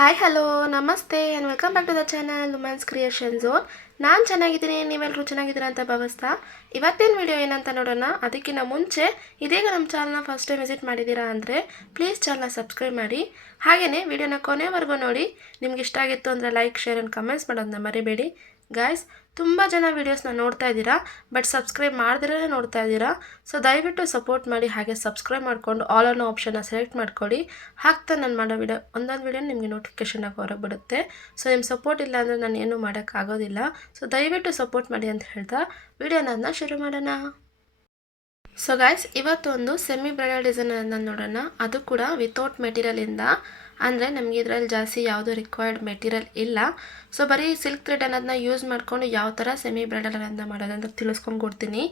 Hi hello ನಮಸ್ತೆ and welcome back to the channel women's creation zone. ನಾನು ಚೆನ್ನಾಗಿದ್ದೀನಿ, ನೀವೆಲ್ಲರೂ ಚೆನ್ನಾಗಿದ್ದೀರಾ ಅಂತ ಭಾವಿಸ್ತಾ ಇವತ್ತಿನ ವಿಡಿಯೋ ಏನಂತ ನೋಡೋಣ. ಅದಕ್ಕಿಂತ ಮುಂಚೆ ಇದೀಗ ನಮ್ಮ ಚಾನಲ್ನ ಫಸ್ಟ್ ಟೈಮ್ ವಿಸಿಟ್ ಮಾಡಿದ್ದೀರಾ ಅಂದರೆ ಪ್ಲೀಸ್ ಚಾನಲ್ನ ಸಬ್ಸ್ಕ್ರೈಬ್ ಮಾಡಿ. ಹಾಗೆಯೇ ವಿಡಿಯೋನ ಕೊನೆವರೆಗೂ ನೋಡಿ. ನಿಮ್ಗೆ ಇಷ್ಟ ಆಗಿತ್ತು ಅಂದರೆ ಲೈಕ್ ಶೇರ್ ಆ್ಯಂಡ್ ಕಮೆಂಟ್ಸ್ ಮಾಡೋದನ್ನ ಮರಿಬೇಡಿ ಗಾಯ್ಸ್. ತುಂಬ ಜನ ವೀಡಿಯೋಸ್ನ ನೋಡ್ತಾ ಇದ್ದೀರಾ, ಬಟ್ ಸಬ್ಸ್ಕ್ರೈಬ್ ಮಾಡಿದ್ರೆ ನೋಡ್ತಾ ಇದ್ದೀರಾ. ಸೊ ದಯವಿಟ್ಟು ಸಪೋರ್ಟ್ ಮಾಡಿ, ಹಾಗೆ ಸಬ್ಸ್ಕ್ರೈಬ್ ಮಾಡಿಕೊಂಡು ಆಲ್ ಅನ್ನೋ ಆಪ್ಷನ್ನ ಸೆಲೆಕ್ಟ್ ಮಾಡ್ಕೊಳ್ಳಿ. ಹಾಕ್ತಾ ನಾನು ಮಾಡೋ ವಿಡಿಯೋ ಒಂದೊಂದು ವಿಡಿಯೋ ನಿಮಗೆ ನೋಟಿಫಿಕೇಷನ್ ಆಗಿ ಹೊರಗೆ ಬಿಡುತ್ತೆ. ಸೊ ನಿಮ್ಮ ಸಪೋರ್ಟ್ ಇಲ್ಲ ಅಂದರೆ ನಾನು ಏನೂ ಮಾಡೋಕ್ಕಾಗೋದಿಲ್ಲ. ಸೊ ದಯವಿಟ್ಟು ಸಪೋರ್ಟ್ ಮಾಡಿ ಅಂತ ಹೇಳ್ತಾ ವಿಡಿಯೋನ ಶುರು ಮಾಡೋಣ. ಸೊ ಗಾಯ್ಸ್, ಇವತ್ತು ಒಂದು ಸೆಮಿ ಬ್ರೈಡಲ್ ಡಿಸೈನನ್ನು ನೋಡೋಣ. ಅದು ಕೂಡ ವಿತೌಟ್ ಮೆಟೀರಿಯಲಿಂದ, ಅಂದರೆ ನಮಗೆ ಇದರಲ್ಲಿ ಜಾಸ್ತಿ ಯಾವುದೂ ರಿಕ್ವೈರ್ಡ್ ಮೆಟೀರಿಯಲ್ ಇಲ್ಲ. ಸೊ ಬರೀ ಸಿಲ್ಕ್ ಥ್ರೆಡ್ ಅನ್ನೋದನ್ನ ಯೂಸ್ ಮಾಡಿಕೊಂಡು ಯಾವ ಥರ ಸೆಮಿ ಬ್ರೈಡಲನ್ನು ಮಾಡೋದಂತ ತಿಳಿಸ್ಕೊಂಡು ಕೊಡ್ತೀನಿ.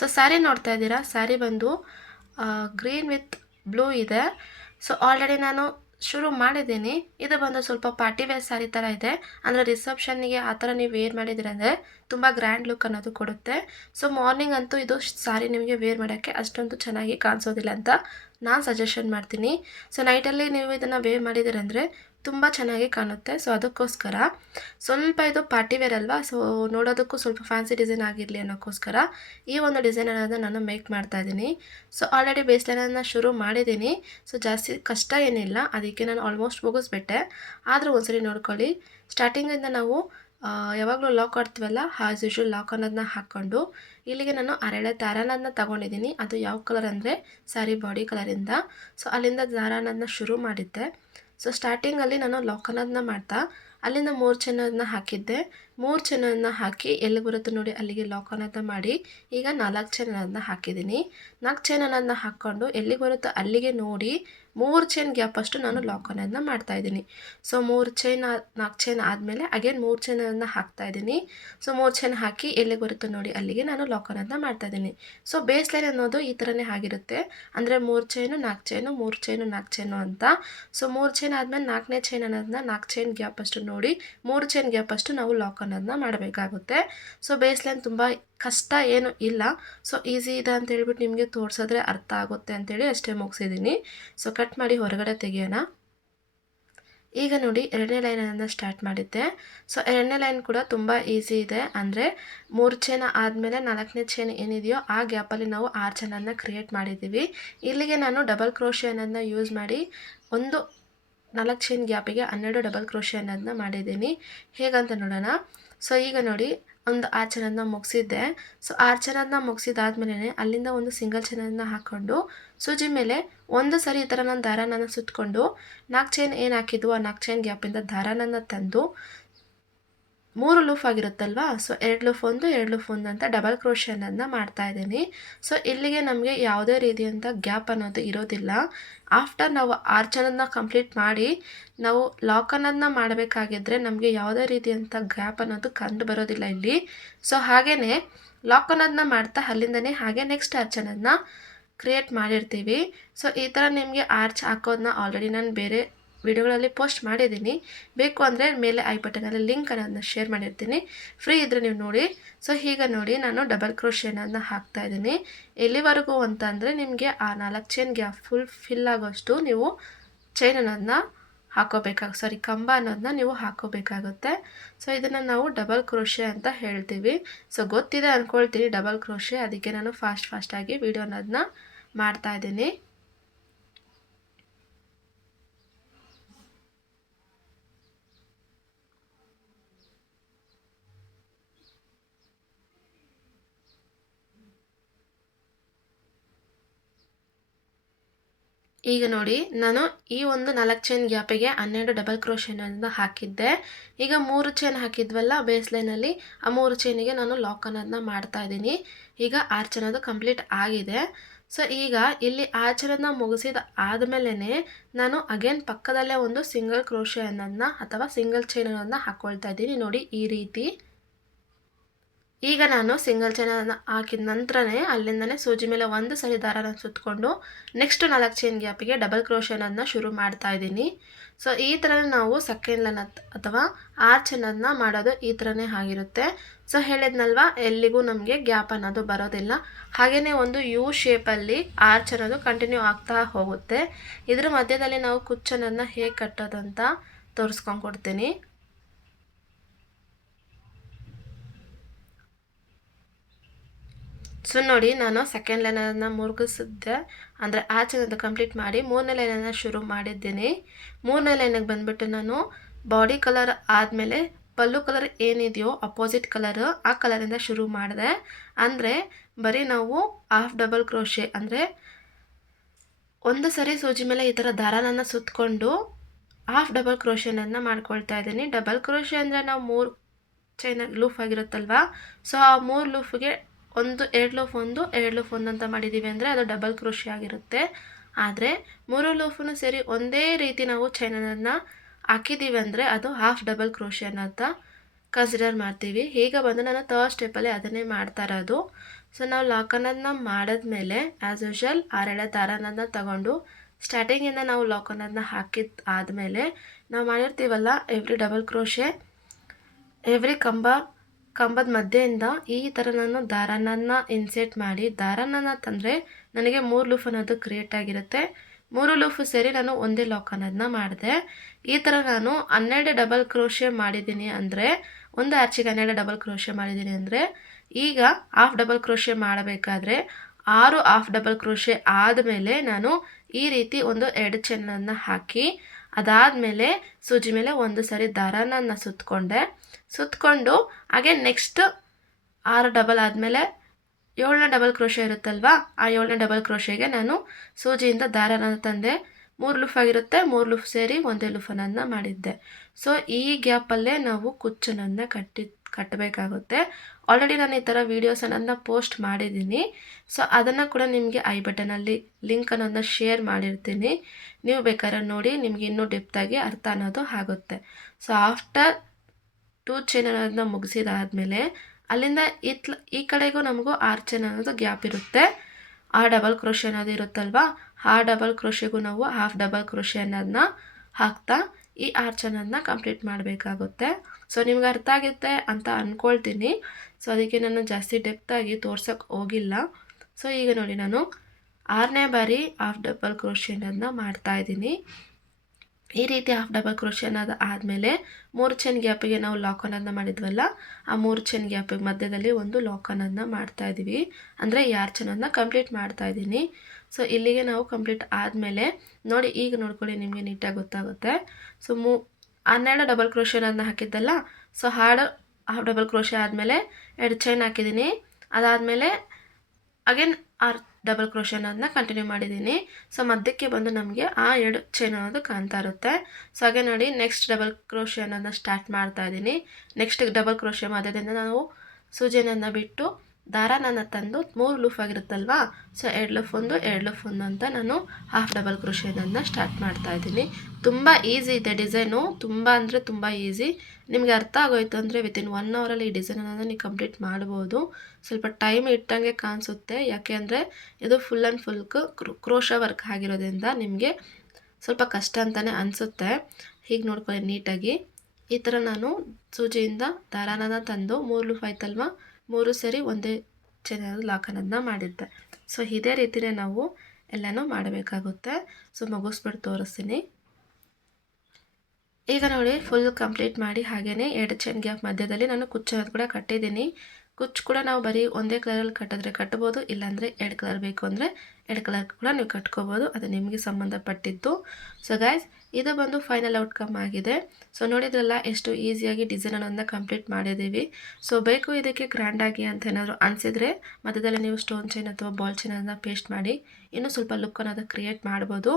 ಸೊ ಸ್ಯಾರಿ ನೋಡ್ತಾ ಇದ್ದೀರಾ, ಸ್ಯಾರಿ ಬಂದು ಗ್ರೀನ್ ವಿತ್ ಬ್ಲೂ ಇದೆ. ಸೊ ಆಲ್ರೆಡಿ ನಾನು ಶುರು ಮಾಡಿದ್ದೀನಿ. ಇದು ಬಂದು ಸ್ವಲ್ಪ ಪಾರ್ಟಿ ವೇರ್ ಸ್ಯಾರಿ ಥರ ಇದೆ, ಅಂದರೆ ರಿಸೆಪ್ಷನ್ನಿಗೆ ಆ ಥರ ನೀವು ವೇರ್ ಮಾಡಿದ್ರಂದರೆ ತುಂಬ ಗ್ರ್ಯಾಂಡ್ ಲುಕ್ ಅನ್ನೋದು ಕೊಡುತ್ತೆ. ಸೊ ಮಾರ್ನಿಂಗ್ ಅಂತೂ ಇದು ಸ್ಯಾರಿ ನಿಮಗೆ ವೇರ್ ಮಾಡೋಕ್ಕೆ ಅಷ್ಟೊಂದು ಚೆನ್ನಾಗಿ ಕಾಣಿಸೋದಿಲ್ಲ ಅಂತ ನಾನು ಸಜೆಷನ್ ಮಾಡ್ತೀನಿ. ಸೊ ನೈಟಲ್ಲಿ ನೀವು ಇದನ್ನು ವೇರ್ ಮಾಡಿದ್ದೀರಂದರೆ ತುಂಬ ಚೆನ್ನಾಗಿ ಕಾಣುತ್ತೆ. ಸೊ ಅದಕ್ಕೋಸ್ಕರ ಸ್ವಲ್ಪ ಇದು ಪಾರ್ಟಿ ವೇರ್ ಅಲ್ವಾ, ಸೊ ನೋಡೋದಕ್ಕೂ ಸ್ವಲ್ಪ ಫ್ಯಾನ್ಸಿ ಡಿಸೈನ್ ಆಗಿರಲಿ ಅನ್ನೋಕ್ಕೋಸ್ಕರ ಈ ಒಂದು ಡಿಸೈನ್ ಅನ್ನೋದನ್ನ ನಾನು ಮೇಕ್ ಮಾಡ್ತಾ ಇದ್ದೀನಿ. ಸೊ ಆಲ್ರೆಡಿ ಬೇಸ್ಲೈನನ್ನು ಶುರು ಮಾಡಿದ್ದೀನಿ. ಸೊ ಜಾಸ್ತಿ ಕಷ್ಟ ಏನಿಲ್ಲ, ಅದಕ್ಕೆ ನಾನು ಆಲ್ಮೋಸ್ಟ್ ಮುಗಿಸ್ಬಿಟ್ಟೆ. ಆದರೂ ಒಂದ್ಸರಿ ನೋಡ್ಕೊಳ್ಳಿ. ಸ್ಟಾರ್ಟಿಂಗಿಂದ ನಾವು ಯಾವಾಗಲೂ ಲಾಕ್ ಆಡ್ತೀವಲ್ಲ, ಆ್ಯಸ್ ಯೂಶ್ವಲ್ ಲಾಕ್ ಅನ್ನೋದನ್ನ ಹಾಕ್ಕೊಂಡು ಇಲ್ಲಿಗೆ ನಾನು ಅರಳೆ ದಾರಾನದನ್ನ ತೊಗೊಂಡಿದ್ದೀನಿ. ಅದು ಯಾವ ಕಲರ್ ಅಂದರೆ ಸ್ಯಾರಿ ಬಾಡಿ ಕಲರಿಂದ. ಸೊ ಅಲ್ಲಿಂದ ದಾರ ಅನ್ನೋದನ್ನ ಶುರು ಮಾಡಿದ್ದೆ. ಸೊ ಸ್ಟಾರ್ಟಿಂಗಲ್ಲಿ ನಾನು ಲಾಕ್ ಅನ್ನೋದನ್ನ ಮಾಡ್ತಾ ಅಲ್ಲಿಂದ 3 ಚೈನನ್ನು ಹಾಕಿದ್ದೆ. 3 ಚೈನನ್ನು ಹಾಕಿ ಎಲ್ಲಿ ಬರುತ್ತೆ ನೋಡಿ ಅಲ್ಲಿಗೆ ಲಾಕ್ ಅನ್ನೋದನ್ನ ಮಾಡಿ ಈಗ 4 ಚೈನ್ ಅನ್ನೋದನ್ನ ಹಾಕಿದ್ದೀನಿ. 4 ಚೈನ್ ಅನ್ನೋದನ್ನ ಹಾಕ್ಕೊಂಡು ಎಲ್ಲಿಗೆ ಬರುತ್ತೋ ಅಲ್ಲಿಗೆ ನೋಡಿ 3 ಚೈನ್ ಗ್ಯಾಪ್ ಅಷ್ಟು ನಾನು ಲಾಕ್ ಅನ್ನೋದನ್ನ ಮಾಡ್ತಾಯಿದ್ದೀನಿ. ಸೊ 3 ಚೈನ್ 4 ಚೈನ್ ಆದಮೇಲೆ ಅಗೇನ್ 3 ಚೈನ್ ಅನ್ನೋದನ್ನ ಹಾಕ್ತಾಯಿದ್ದೀನಿ. ಸೊ 3 ಚೈನ್ ಹಾಕಿ ಎಲ್ಲಿಗೆ ಬರುತ್ತೋ ನೋಡಿ ಅಲ್ಲಿಗೆ ನಾನು ಲಾಕ್ ಅನ್ನೋದನ್ನ ಮಾಡ್ತಾಯಿದ್ದೀನಿ. ಸೊ ಬೇಸ್ ಲೈನ್ ಅನ್ನೋದು ಈ ಥರನೇ ಆಗಿರುತ್ತೆ, ಅಂದರೆ 3 ಚೈನು 4 ಚೈನು 3 ಚೈನು 4 ಚೈನು ಅಂತ. ಸೊ 3 ಚೈನ್ ಆದಮೇಲೆ 4ನೇ ಚೈನ್ ಅನ್ನೋದನ್ನ 4 ಚೈನ್ ಗ್ಯಾಪ್ ಅಷ್ಟು ನೋಡಿ 3 ಚೈನ್ ಗ್ಯಾಪ್ ಅಷ್ಟು ನಾವು ಲಾಕ್ ಅನ್ನೋದನ್ನ ಮಾಡಬೇಕಾಗುತ್ತೆ. ಸೊ ಬೇಸ್ ಲೈನ್ ತುಂಬ ಕಷ್ಟ ಏನು ಇಲ್ಲ. ಸೊ ಈಸಿ ಇದೆ ಅಂತ ಹೇಳ್ಬಿಟ್ಟು ನಿಮಗೆ ತೋರಿಸಿದ್ರೆ ಅರ್ಥ ಆಗುತ್ತೆ ಅಂತೇಳಿ ಅಷ್ಟೇ ಮುಗಿಸಿದ್ದೀನಿ. ಸೊ ಕಟ್ ಮಾಡಿ ಹೊರಗಡೆ ತೆಗೆಯೋಣ. ಈಗ ನೋಡಿ 2ನೇ ಲೈನನ್ನು ಸ್ಟಾರ್ಟ್ ಮಾಡಿದ್ದೆ. ಸೊ 2ನೇ ಲೈನ್ ಕೂಡ ತುಂಬ ಈಸಿ ಇದೆ, ಅಂದರೆ 3 ಚೈನ್ ಆದಮೇಲೆ 4ನೇ ಚೈನ್ ಏನಿದೆಯೋ ಆ ಗ್ಯಾಪಲ್ಲಿ ನಾವು 6 ಚೈನನ್ನು ಕ್ರಿಯೇಟ್ ಮಾಡಿದ್ದೀವಿ. ಇಲ್ಲಿಗೆ ನಾನು ಡಬಲ್ ಕ್ರೋಶೆ ಅನ್ನೋದನ್ನ ಯೂಸ್ ಮಾಡಿ ಒಂದು 4 ಚೈನ್ ಗ್ಯಾಪಿಗೆ 12 ಡಬಲ್ ಕ್ರೋಶೆ ಅನ್ನೋದನ್ನ ಮಾಡಿದ್ದೀನಿ. ಹೇಗಂತ ನೋಡೋಣ. ಸೊ ಈಗ ನೋಡಿ ಒಂದು 6 ಚೈನನ್ನು ಮುಗಿಸಿದ್ದೆ. ಸೊ 6 ಚೈನನ್ನು ಮುಗಿಸಿದಾದ್ಮೇಲೆ ಅಲ್ಲಿಂದ ಒಂದು ಸಿಂಗಲ್ ಚೈನನ್ನು ಹಾಕ್ಕೊಂಡು ಸೂಜಿ ಮೇಲೆ ಒಂದು ಸರಿ ಈ ಥರ ನಾನು ದಾರನನ್ನು ಸುತ್ತಕೊಂಡು 4 ಚೈನ್ ಏನು ಹಾಕಿದ್ವು ಆ 4 ಚೈನ್ ಗ್ಯಾಪಿಂದ ದಾರನನ್ನು ತಂದು 3 ಲೂಫ್ ಆಗಿರುತ್ತಲ್ವಾ, ಸೊ 2 ಲೂಫ್ ಒಂದು 2 ಲೂಫ್ ಒಂದು ಅಂತ ಡಬಲ್ ಕ್ರೋಶೆ ಅನ್ನೋದನ್ನ ಮಾಡ್ತಾ ಇದ್ದೀನಿ. ಸೊ ಇಲ್ಲಿಗೆ ನಮಗೆ ಯಾವುದೇ ರೀತಿಯಂಥ ಗ್ಯಾಪ್ ಅನ್ನೋದು ಇರೋದಿಲ್ಲ. ಆಫ್ಟರ್ ನಾವು 6 ಚೈನನ್ನು ಕಂಪ್ಲೀಟ್ ಮಾಡಿ ನಾವು ಲಾಕ್ ಅನ್ನೋದನ್ನ ಮಾಡಬೇಕಾಗಿದ್ದರೆ ನಮಗೆ ಯಾವುದೇ ರೀತಿಯಂಥ ಗ್ಯಾಪ್ ಅನ್ನೋದು ಕಂಡು ಬರೋದಿಲ್ಲ ಇಲ್ಲಿ. ಸೊ ಹಾಗೆಯೇ ಲಾಕ್ ಅನ್ನೋದನ್ನ ಮಾಡ್ತಾ ಅಲ್ಲಿಂದನೇ ಹಾಗೆ ನೆಕ್ಸ್ಟ್ ಆರ್ಚ್ ಅನ್ನೋದನ್ನ ಕ್ರಿಯೇಟ್ ಮಾಡಿರ್ತೀವಿ. ಸೊ ಈ ಥರ ನಿಮಗೆ ಆರ್ಚ್ ಹಾಕೋದನ್ನ ಆಲ್ರೆಡಿ ನಾನು ಬೇರೆ ವಿಡಿಯೋಗಳಲ್ಲಿ ಪೋಸ್ಟ್ ಮಾಡಿದ್ದೀನಿ. ಬೇಕು ಅಂದರೆ ಮೇಲೆ ಐ ಬಟನಲ್ಲಿ ಲಿಂಕ್ ಅನ್ನೋದನ್ನ ಶೇರ್ ಮಾಡಿರ್ತೀನಿ, ಫ್ರೀ ಇದ್ದರೆ ನೀವು ನೋಡಿ. ಸೊ ಈಗ ನೋಡಿ ನಾನು ಡಬಲ್ ಕ್ರೋಶೆ ಅನ್ನೋದನ್ನ ಹಾಕ್ತಾಯಿದ್ದೀನಿ. ಎಲ್ಲಿವರೆಗೂ ಅಂತಂದರೆ ನಿಮಗೆ ಆ 4 ಚೈನ್ ಗ್ಯಾಪ್ ಫಿಲ್ ಆಗೋಷ್ಟು ನೀವು ಚೈನ್ ಅನ್ನೋದನ್ನ ಕಂಬ ಅನ್ನೋದನ್ನ ನೀವು ಹಾಕೋಬೇಕಾಗುತ್ತೆ. ಸೊ ಇದನ್ನು ನಾವು ಡಬಲ್ ಕ್ರೋಶೆ ಅಂತ ಹೇಳ್ತೀವಿ. ಸೊ ಗೊತ್ತಿದೆ ಅಂದ್ಕೊಳ್ತೀನಿ ಡಬಲ್ ಕ್ರೋಶೆ, ಅದಕ್ಕೆ ನಾನು ಫಾಸ್ಟಾಗಿ ವಿಡಿಯೋ ಅನ್ನೋದನ್ನ ಮಾಡ್ತಾಯಿದ್ದೀನಿ. ಈಗ ನೋಡಿ ನಾನು ಈ ಒಂದು 4 ಚೈನ್ ಗ್ಯಾಪಿಗೆ 12 ಡಬಲ್ ಕ್ರೋಶೆ ಅನ್ನೋದನ್ನ ಹಾಕಿದ್ದೆ. ಈಗ 3 ಚೈನ್ ಹಾಕಿದ್ವಲ್ಲ ಬೇಸ್ ಲೈನಲ್ಲಿ, ಆ 3 ಚೈನಿಗೆ ನಾನು ಲಾಕ್ ಅನ್ನೋದನ್ನ ಮಾಡ್ತಾ ಇದ್ದೀನಿ. ಈಗ ಆರ್ಚ್ ಅನ್ನೋದು ಕಂಪ್ಲೀಟ್ ಆಗಿದೆ. ಸೊ ಈಗ ಇಲ್ಲಿ ಆರ್ಚ್ ಅನ್ನೋದನ್ನ ಮುಗಿಸಿದ ಆದಮೇಲೆ ನಾನು ಅಗೇನ್ ಪಕ್ಕದಲ್ಲೇ ಒಂದು ಸಿಂಗಲ್ ಕ್ರೋಶೆ ಅನ್ನೋದನ್ನ ಅಥವಾ ಸಿಂಗಲ್ ಚೈನ್ ಅನ್ನೋದನ್ನ ಹಾಕ್ಕೊಳ್ತಾ ಇದ್ದೀನಿ ನೋಡಿ ಈ ರೀತಿ. ಈಗ ನಾನು ಸಿಂಗಲ್ ಚೈನನ್ನು ಹಾಕಿದ ನಂತರನೇ ಅಲ್ಲಿಂದನೇ ಸೂಜಿ ಮೇಲೆ ಒಂದು ಸರಿ ದಾರನ ಸುತ್ತಕೊಂಡು ನೆಕ್ಸ್ಟ್ 4 ಚೈನ್ ಗ್ಯಾಪಿಗೆ ಡಬಲ್ ಕ್ರೋಶೆ ಅನ್ನೋದನ್ನ ಶುರು ಮಾಡ್ತಾ ಇದ್ದೀನಿ. ಸೊ ಈ ಥರನೇ ನಾವು ಸೆಕೆಂಡ್ ಲೈನ್ ಅಥವಾ ಆರ್ಚ್ ಅನ್ನೋದನ್ನ ಮಾಡೋದು ಈ ಥರನೇ ಆಗಿರುತ್ತೆ. ಸೊ ಹೇಳಿದ್ನಲ್ವಾ ಎಲ್ಲಿಗೂ ನಮಗೆ ಗ್ಯಾಪ್ ಅನ್ನೋದು ಬರೋದಿಲ್ಲ. ಹಾಗೆಯೇ ಒಂದು ಯು ಶೇಪಲ್ಲಿ ಆರ್ಚ್ ಅನ್ನೋದು ಕಂಟಿನ್ಯೂ ಆಗ್ತಾ ಹೋಗುತ್ತೆ. ಇದ್ರ ಮಧ್ಯದಲ್ಲಿ ನಾವು ಕುಚ್ಚನ್ನೋದನ್ನ ಹೇಗೆ ಕಟ್ಟೋದಂತ ತೋರಿಸ್ಕೊಂಡು ಕೊಡ್ತೀನಿ. ಸೊ ನೋಡಿ, ನಾನು ಸೆಕೆಂಡ್ ಲೈನನ್ನು ಮುರುಗಿಸಿದ್ದೆ, ಅಂದರೆ ಆಚೆಯಿಂದ ಕಂಪ್ಲೀಟ್ ಮಾಡಿ 3ನೇ ಲೈನನ್ನು ಶುರು ಮಾಡಿದ್ದೀನಿ. 3ನೇ ಲೈನಿಗೆ ಬಂದುಬಿಟ್ಟು ನಾನು ಬಾಡಿ ಕಲರ್ ಆದಮೇಲೆ ಪಲ್ಲು ಕಲರ್ ಏನಿದೆಯೋ ಅಪೋಸಿಟ್ ಕಲರ್, ಆ ಕಲರಿಂದ ಶುರು ಮಾಡಿದೆ. ಅಂದರೆ ಬರೀ ನಾವು ಹಾಫ್ ಡಬಲ್ ಕ್ರೋಶೆ, ಅಂದರೆ ಒಂದು ಸರಿ ಸೂಜಿ ಮೇಲೆ ಈ ಥರ ದಾರನನ್ನು ಸುತ್ತಕೊಂಡು ಹಾಫ್ ಡಬಲ್ ಕ್ರೋಶೆನನ್ನು ಮಾಡ್ಕೊಳ್ತಾ ಇದ್ದೀನಿ. ಡಬಲ್ ಕ್ರೋಶೆ ಅಂದರೆ ನಾವು 3 ಚೈನ್ ಲೂಫ್ ಆಗಿರುತ್ತಲ್ವ, ಸೊ ಆ 3 ಲೂಫ್ಗೆ ಎರಡು ಲೂಫ್ ಒಂದು ಅಂತ ಮಾಡಿದ್ದೀವಿ ಅಂದರೆ ಅದು ಡಬಲ್ ಕ್ರೋಶೆ ಆಗಿರುತ್ತೆ. ಆದರೆ 3 ಲೂಫನ್ನು ಸೇರಿ ಒಂದೇ ರೀತಿ ನಾವು ಚೈನನ್ನು ಹಾಕಿದ್ದೀವಿ ಅಂದರೆ ಅದು ಹಾಫ್ ಡಬಲ್ ಕ್ರೋಶೆ ಅಂತ ಕನ್ಸಿಡರ್ ಮಾಡ್ತೀವಿ. ಈಗ ಬಂದು ನಾನು ಥರ್ಡ್ ಸ್ಟೆಪ್ಪಲ್ಲಿ ಅದನ್ನೇ ಮಾಡ್ತಾ ಇರೋದು. ಸೊ ನಾವು ಲಾಕನನ್ನು ಮಾಡಿದ್ಮೇಲೆ ಆ್ಯಸ್ ಯೂಶುವಲ್ 6 ದಾರನನ್ನು ತಗೊಂಡು ಸ್ಟಾರ್ಟಿಂಗಿಂದ ನಾವು ಲಾಕನನ್ನು ಹಾಕಿದ ಆದಮೇಲೆ ನಾವು ಮಾಡಿರ್ತೀವಲ್ಲ ಎವ್ರಿ ಡಬಲ್ ಕ್ರೋಶೆ, ಎವ್ರಿ ಕಂಬದ ಮಧ್ಯೆಯಿಂದ ಈ ಥರ ನಾನು ದಾರನನ್ನು ಇನ್ಸೆಟ್ ಮಾಡಿ ದಾರನನ್ನು ತಂದರೆ ನನಗೆ 3 ಲೂಫ್ ಅನ್ನೋದು ಕ್ರಿಯೇಟ್ ಆಗಿರುತ್ತೆ. 3 ಲೂಫ್ ಸೇರಿ ನಾನು ಒಂದೇ ಲಾಕ್ ಅನ್ನೋದನ್ನ ಮಾಡಿದೆ. ಈ ಥರ ನಾನು 12 ಡಬಲ್ ಕ್ರೋಶೆ ಮಾಡಿದ್ದೀನಿ ಅಂದರೆ, ಒಂದು ಆರ್ಚಿಗೆ 12 ಡಬಲ್ ಕ್ರೋಶೆ ಮಾಡಿದ್ದೀನಿ ಅಂದರೆ, ಈಗ ಹಾಫ್ ಡಬಲ್ ಕ್ರೋಶೆ ಮಾಡಬೇಕಾದ್ರೆ 6 ಹಾಫ್ ಡಬಲ್ ಕ್ರೋಶೆ ಆದಮೇಲೆ ನಾನು ಈ ರೀತಿ ಒಂದು 2 ಚೈನನ್ನು ಹಾಕಿ, ಅದಾದಮೇಲೆ ಸೂಜಿ ಮೇಲೆ ಒಂದು ಸರಿ ದಾರನನ್ನು ಸುತ್ತಕೊಂಡು ಹಾಗೆ ನೆಕ್ಸ್ಟ್ 6 ಡಬಲ್ ಆದಮೇಲೆ 7ನೇ ಡಬಲ್ ಕ್ರೋಶೆ ಇರುತ್ತಲ್ವ, ಆ 7ನೇ ಡಬಲ್ ಕ್ರೋಶೆಗೆ ನಾನು ಸೂಜಿಯಿಂದ ದಾರನ ತಂದೆ. 3 ಲೂಫ್ ಆಗಿರುತ್ತೆ, 3 ಲೂಫ್ ಸೇರಿ ಒಂದೇ ಲೂಫನನ್ನು ಮಾಡಿದ್ದೆ. ಸೊ ಈ ಗ್ಯಾಪಲ್ಲೇ ನಾವು ಕುಚ್ಚನನ್ನು ಕಟ್ಟಬೇಕಾಗುತ್ತೆ. ಆಲ್ರೆಡಿ ನಾನು ಈ ಥರ ವೀಡಿಯೋಸನ್ನು ಪೋಸ್ಟ್ ಮಾಡಿದ್ದೀನಿ. ಸೊ ಅದನ್ನು ಕೂಡ ನಿಮಗೆ ಐ ಬಟನಲ್ಲಿ ಲಿಂಕ್ ಅನ್ನೋದನ್ನ ಶೇರ್ ಮಾಡಿರ್ತೀನಿ. ನೀವು ಬೇಕಾದ್ರೆ ನೋಡಿ, ನಿಮಗೆ ಇನ್ನೂ ಡೆಪ್ತಾಗಿ ಅರ್ಥ ಅನ್ನೋದು ಆಗುತ್ತೆ. ಸೊ ಆಫ್ಟರ್ 2 ಚೈನ್ ಅನ್ನೋದನ್ನ ಮುಗಿಸಿದಾದ್ಮೇಲೆ ಅಲ್ಲಿಂದ ಈ ಕಡೆಗೂ ನಮಗೂ 6 ಚೈನ್ ಅನ್ನೋದು ಗ್ಯಾಪ್ ಇರುತ್ತೆ. ಆ ಡಬಲ್ ಕ್ರೋಶೆ ಅನ್ನೋದು ಇರುತ್ತಲ್ವ, ಆ ಡಬಲ್ ಕ್ರೋಶೆಗೂ ನಾವು ಹಾಫ್ ಡಬಲ್ ಕ್ರೋಶೆ ಅನ್ನೋದನ್ನ ಹಾಕ್ತಾ ಈ 6 ಚೈನನ್ನು ಕಂಪ್ಲೀಟ್ ಮಾಡಬೇಕಾಗುತ್ತೆ. ಸೊ ನಿಮ್ಗೆ ಅರ್ಥ ಆಗುತ್ತೆ ಅಂತ ಅಂದ್ಕೊಳ್ತೀನಿ. ಸೊ ಅದಕ್ಕೆ ನಾನು ಜಾಸ್ತಿ ಡೆಪ್ತಾಗಿ ತೋರ್ಸೋಕ್ಕೆ ಹೋಗಿಲ್ಲ. ಸೊ ಈಗ ನೋಡಿ, ನಾನು 6ನೇ ಬಾರಿ ಹಾಫ್ ಡಬಲ್ ಕ್ರೋಶೆ ಅನ್ನೋದನ್ನ ಮಾಡ್ತಾಯಿದ್ದೀನಿ. ಈ ರೀತಿ ಹಾಫ್ ಡಬಲ್ ಕ್ರೋಶೆ ಅನ್ನೋದು ಆದಮೇಲೆ 3 ಚೈನ್ ಗ್ಯಾಪಿಗೆ ನಾವು ಲಾಕ್ ಅನ್ನೋದನ್ನ ಮಾಡಿದ್ವಲ್ಲ, ಆ 3 ಚೈನ್ ಗ್ಯಾಪಿಗೆ ಮಧ್ಯದಲ್ಲಿ ಒಂದು ಲಾಕ್ ಅನ್ನೋದನ್ನ ಮಾಡ್ತಾಯಿದ್ದೀವಿ. ಅಂದರೆ 2 ಚೈನನ್ನು ಕಂಪ್ಲೀಟ್ ಮಾಡ್ತಾಯಿದ್ದೀನಿ. ಸೊ ಇಲ್ಲಿಗೆ ನಾವು ಕಂಪ್ಲೀಟ್ ಆದಮೇಲೆ ನೋಡಿ, ಈಗ ನೋಡ್ಕೊಳ್ಳಿ, ನಿಮಗೆ ನೀಟಾಗಿ ಗೊತ್ತಾಗುತ್ತೆ. ಸೊ 12 ಡಬಲ್ ಕ್ರೋಶೆ ಅನ್ನೋದನ್ನ ಹಾಕಿದ್ದಲ್ಲ, ಸೊ ಹಾಫ್ ಡಬಲ್ ಕ್ರೋಶೆ ಆದಮೇಲೆ 2 ಚೈನ್ ಹಾಕಿದ್ದೀನಿ. ಅದಾದಮೇಲೆ ಅಗೇನ್ 6 ಡಬಲ್ ಕ್ರೋಶೆ ಅನ್ನೋದನ್ನ ಕಂಟಿನ್ಯೂ ಮಾಡಿದ್ದೀನಿ. ಸೊ ಮಧ್ಯಕ್ಕೆ ಬಂದು ನಮಗೆ ಆ 2 ಚೈನ್ ಅನ್ನೋದು ಕಾಣ್ತಾ ಇರುತ್ತೆ. ಸೊ ಹಾಗೆ ನೋಡಿ, ನೆಕ್ಸ್ಟ್ ಡಬಲ್ ಕ್ರೋಶೆ ಅನ್ನೋದನ್ನ ಸ್ಟಾರ್ಟ್ ಮಾಡ್ತಾ ಇದ್ದೀನಿ. ನೆಕ್ಸ್ಟ್ ಡಬಲ್ ಕ್ರೋಶೆ ಮಧ್ಯದಿಂದ ನಾವು ಸೂಜಿಯನ್ನು ಬಿಟ್ಟು ದಾರನನ್ನು ತಂದು 3 ಲೂಫ್ ಆಗಿರುತ್ತಲ್ವಾ, ಸೊ 2 ಲೂಫ್ ಒಂದು ಅಂತ ನಾನು ಹಾಫ್ ಡಬಲ್ ಕ್ರೋಶೆ ಅನ್ನೋದನ್ನ ಸ್ಟಾರ್ಟ್ ಮಾಡ್ತಾ ಇದ್ದೀನಿ. ತುಂಬ ಈಸಿ ಇದೆ ಡಿಸೈನು, ತುಂಬ ಅಂದರೆ ತುಂಬ ಈಸಿ. ನಿಮಗೆ ಅರ್ಥ ಆಗೋಯ್ತು ಅಂದರೆ ವಿತಿನ್ 1 ಅವರಲ್ಲಿ ಈ ಡಿಸೈನ್ ಅನ್ನೋದನ್ನ ನೀವು ಕಂಪ್ಲೀಟ್ ಮಾಡ್ಬೋದು. ಸ್ವಲ್ಪ ಟೈಮ್ ಇಟ್ಟಂಗೆ ಕಾಣಿಸುತ್ತೆ, ಯಾಕೆ ಅಂದರೆ ಇದು full and full crochet work ಆಗಿರೋದ್ರಿಂದ ನಿಮಗೆ ಸ್ವಲ್ಪ ಕಷ್ಟ ಅಂತಲೇ ಅನಿಸುತ್ತೆ. ಹೀಗೆ ನೋಡ್ಕೊಳ್ಳಿ ನೀಟಾಗಿ. ಈ ಥರ ನಾನು ಸೂಜಿಯಿಂದ ದಾರನ ತಂದು 3 ಲೂಫ್ ಆಯ್ತಲ್ವ, 3 ಸೇರಿ ಒಂದೇ ಚೈನ್ ಲಾಕ್ ಅನ್ನೋದನ್ನ ಮಾಡಿದ್ದೆ. ಸೊ ಇದೇ ರೀತಿಯೇ ನಾವು ಎಲ್ಲನೂ ಮಾಡಬೇಕಾಗುತ್ತೆ. ಸೊ ಮುಗಿಸ್ಬಿಟ್ಟು ತೋರಿಸ್ತೀನಿ. ಈಗ ನೋಡಿ, ಫುಲ್ ಕಂಪ್ಲೀಟ್ ಮಾಡಿ ಹಾಗೆಯೇ 2 ಚೈನ್ ಗ್ಯಾಪ್ ಮಧ್ಯದಲ್ಲಿ ನಾನು ಕುಚ್ಚು ಕೂಡ ಕಟ್ಟಿದ್ದೀನಿ. ಕುಚ್ಚು ಕೂಡ ನಾವು ಬರೀ ಒಂದೇ ಕಲರಲ್ಲಿ ಕಟ್ಟಿದ್ರೆ ಕಟ್ಬೋದು, ಇಲ್ಲಾಂದರೆ 2 ಕಲರ್ ಬೇಕು ಅಂದರೆ 2 ಕಲರ್ ಕೂಡ ನೀವು ಕಟ್ಕೋಬೋದು, ಅದು ನಿಮಗೆ ಸಂಬಂಧಪಟ್ಟಿದ್ದು. ಸೊ ಗೈಸ್, ಇದು ಬಂದು ಫೈನಲ್ ಔಟ್ಕಮ್ ಆಗಿದೆ. ಸೊ ನೋಡಿದ್ರಲ್ಲ ಎಷ್ಟು ಈಸಿಯಾಗಿ ಡಿಸೈನ್ ಅನ್ನೋದನ್ನ ಕಂಪ್ಲೀಟ್ ಮಾಡಿದ್ದೀವಿ. ಸೊ ಬೇಕು ಇದಕ್ಕೆ ಗ್ರ್ಯಾಂಡಾಗಿ ಅಂತ ಏನಾದರೂ ಅನಿಸಿದರೆ ಮಧ್ಯದಲ್ಲಿ ನೀವು ಸ್ಟೋನ್ ಚೈನ್ ಅಥವಾ ಬಾಲ್ ಚೈನ್ ಅನ್ನೋದನ್ನ ಪೇಸ್ಟ್ ಮಾಡಿ ಇನ್ನೂ ಸ್ವಲ್ಪ ಲುಕ್ ಅನ್ನೋದು ಕ್ರಿಯೇಟ್ ಮಾಡ್ಬೋದು.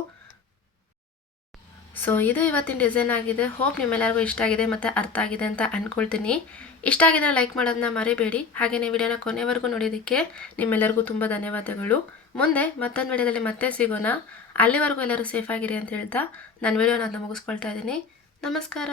ಸೊ ಇದು ಇವತ್ತಿನ ಡಿಸೈನ್ ಆಗಿದೆ. ಹೋಪ್ ನಿಮ್ಮೆಲ್ಲರಿಗೂ ಇಷ್ಟ ಆಗಿದೆ ಮತ್ತು ಅರ್ಥ ಆಗಿದೆ ಅಂತ ಅಂದ್ಕೊಳ್ತೀನಿ. ಇಷ್ಟ ಆಗಿದ್ರೆ ಲೈಕ್ ಮಾಡೋದನ್ನ ಮರಿಬೇಡಿ. ಹಾಗೆಯೇ ವಿಡಿಯೋನ ಕೊನೆವರೆಗೂ ನೋಡೋದಕ್ಕೆ ನಿಮ್ಮೆಲ್ಲರಿಗೂ ತುಂಬ ಧನ್ಯವಾದಗಳು. ಮುಂದೆ ಮತ್ತೊಂದು ವಿಡಿಯೋದಲ್ಲಿ ಮತ್ತೆ ಸಿಗೋಣ. ಅಲ್ಲಿವರೆಗೂ ಎಲ್ಲರೂ ಸೇಫ್ ಆಗಿರಿ ಅಂತ ಹೇಳ್ತಾ ನಾನು ವಿಡಿಯೋನ ಮುಗಿಸ್ಕೊಳ್ತಾ ಇದ್ದೀನಿ. ನಮಸ್ಕಾರ.